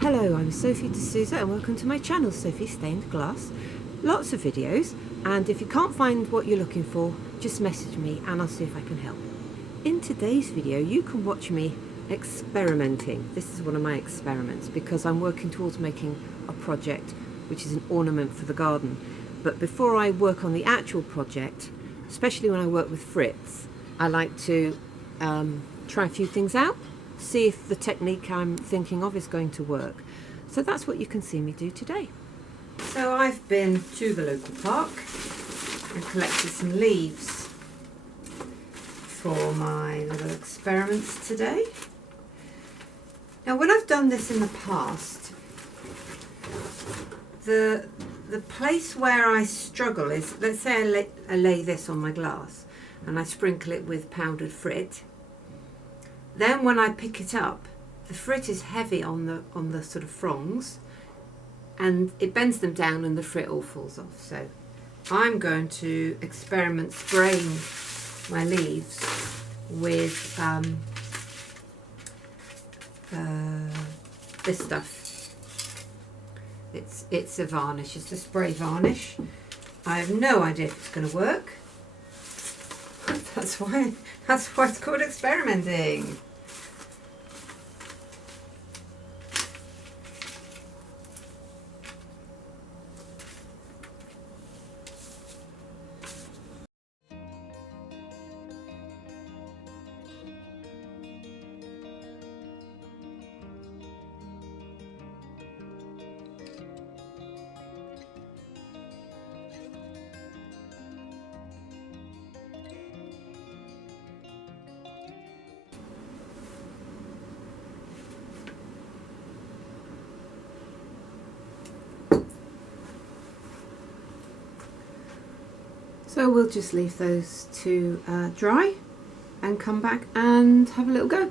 Hello, I'm Sophie D'Souza and welcome to my channel, Sophie Stained Glass. Lots of videos, and if you can't find what you're looking for, just message me and I'll see if I can help. In today's video, you can watch me experimenting. This is one of my experiments because I'm working towards making a project which is an ornament for the garden. But before I work on the actual project, especially when I work with Frits, I like to try a few things out, see if the technique I'm thinking of is going to work. So that's what you can see me do today. So I've been to the local park and collected some leaves for my little experiments today. Now when I've done this in the past, the place where I struggle is, let's say I lay this on my glass and I sprinkle it with powdered Frit. Then when I pick it up, the Frit is heavy on the sort of fronds and it bends them down and the Frit all falls off. So I'm going to experiment spraying my leaves with this stuff. It's a varnish, it's a spray varnish. I have no idea if it's going to work. That's why it's called experimenting. So we'll just leave those to dry and come back and have a little go.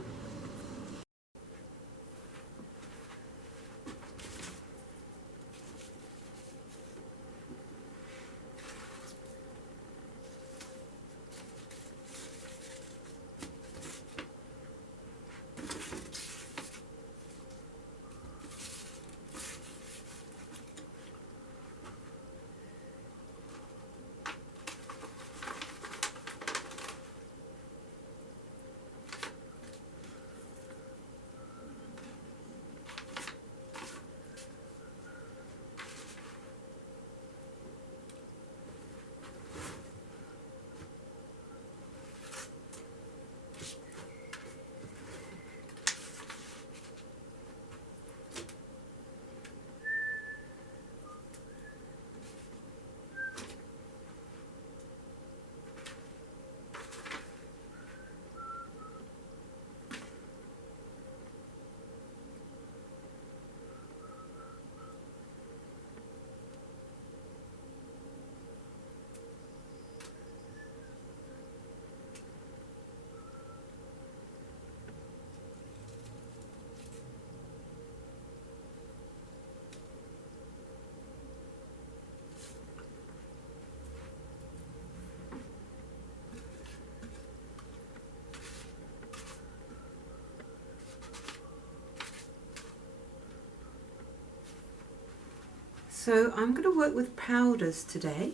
So I'm going to work with powders today,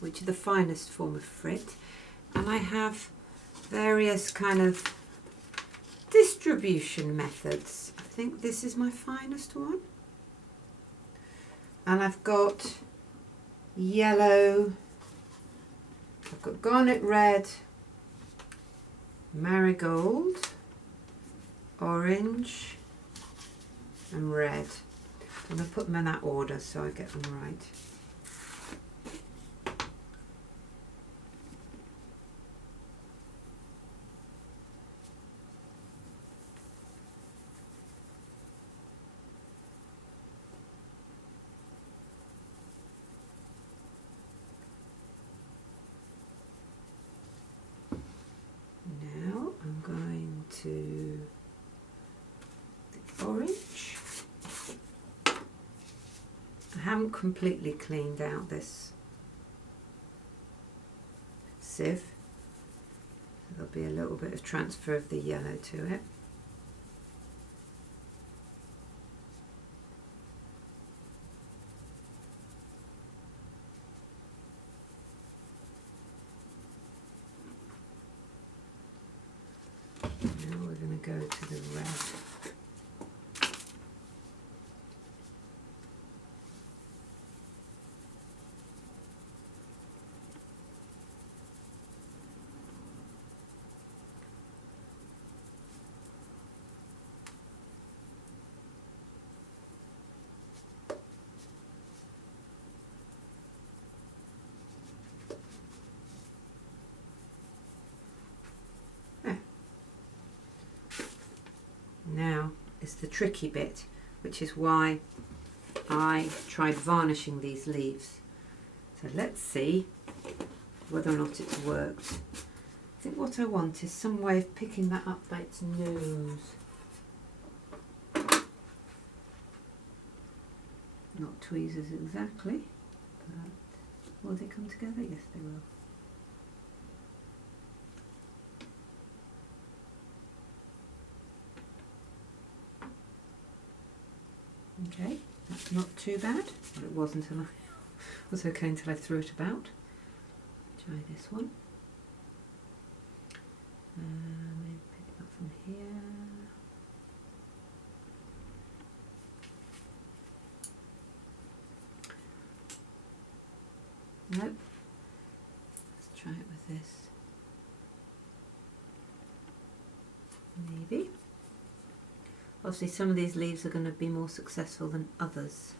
which are the finest form of Frit, and I have various kind of distribution methods. I think this is my finest one, and I've got yellow, I've got garnet red, marigold, orange and red. I'm going to put them in that order so I get them right. Now I'm going to the orange. I haven't completely cleaned out this sieve. There'll be a little bit of transfer of the yellow to it. Now we're going to go to the red. Now is the tricky bit, which is why I tried varnishing these leaves. So let's see whether or not it's worked. I think what I want is some way of picking that up by its nose. Not tweezers exactly, but will they come together? Yes, they will. Okay, that's not too bad. Well, it was until was okay until I threw it about. Try this one. Maybe pick it up from here. Nope. Let's try it with this. Maybe. Obviously some of these leaves are going to be more successful than others.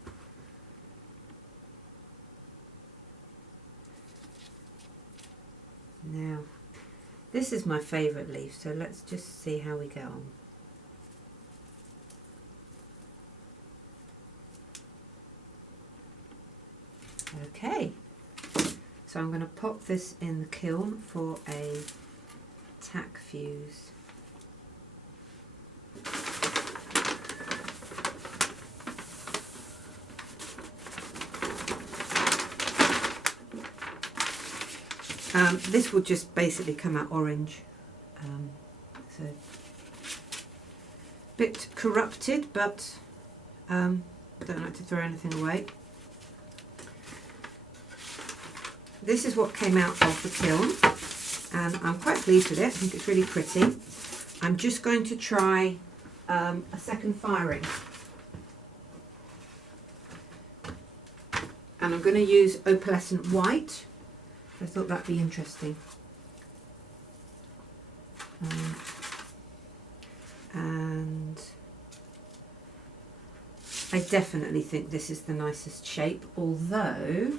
Now, this is my favourite leaf, so let's just see how we go on. Okay, so I'm going to pop this in the kiln for a tack fuse. This will just basically come out orange, so a bit corrupted, but don't like to throw anything away. This is what came out of the kiln, and I'm quite pleased with it. I think it's really pretty. I'm just going to try a second firing, and I'm going to use opalescent white. I thought that'd be interesting. And I definitely think this is the nicest shape, although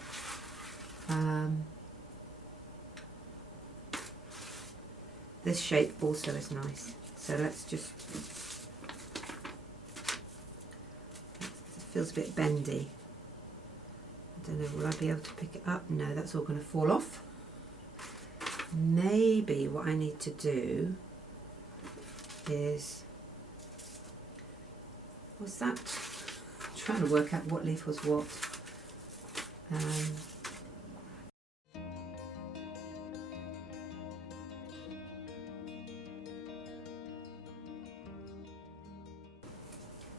this shape also is nice. So let's just, it feels a bit bendy. I don't know, will I be able to pick it up? No, that's all going to fall off. Maybe what I need to do is, what's that? I'm trying to work out what leaf was what.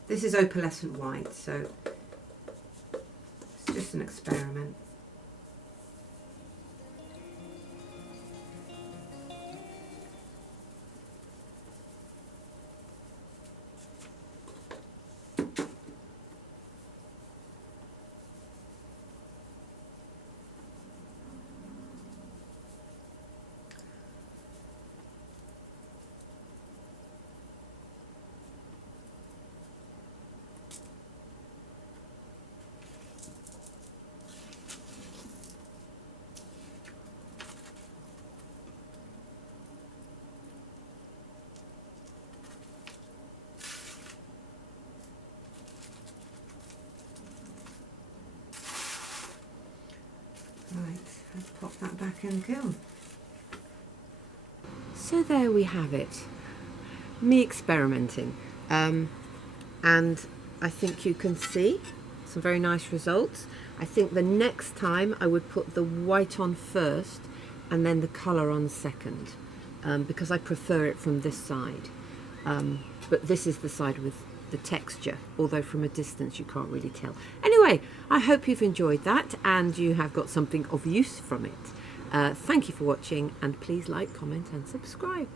This is opalescent white, so it's just an experiment. Right, let's pop that back in the kiln. So there we have it, me experimenting, and I think you can see some very nice results. I think the next time I would put the white on first and then the colour on second, because I prefer it from this side, but this is the side with the texture, although from a distance you can't really tell. Anyway, I hope you've enjoyed that and you have got something of use from it. Thank you for watching, and please like, comment and subscribe.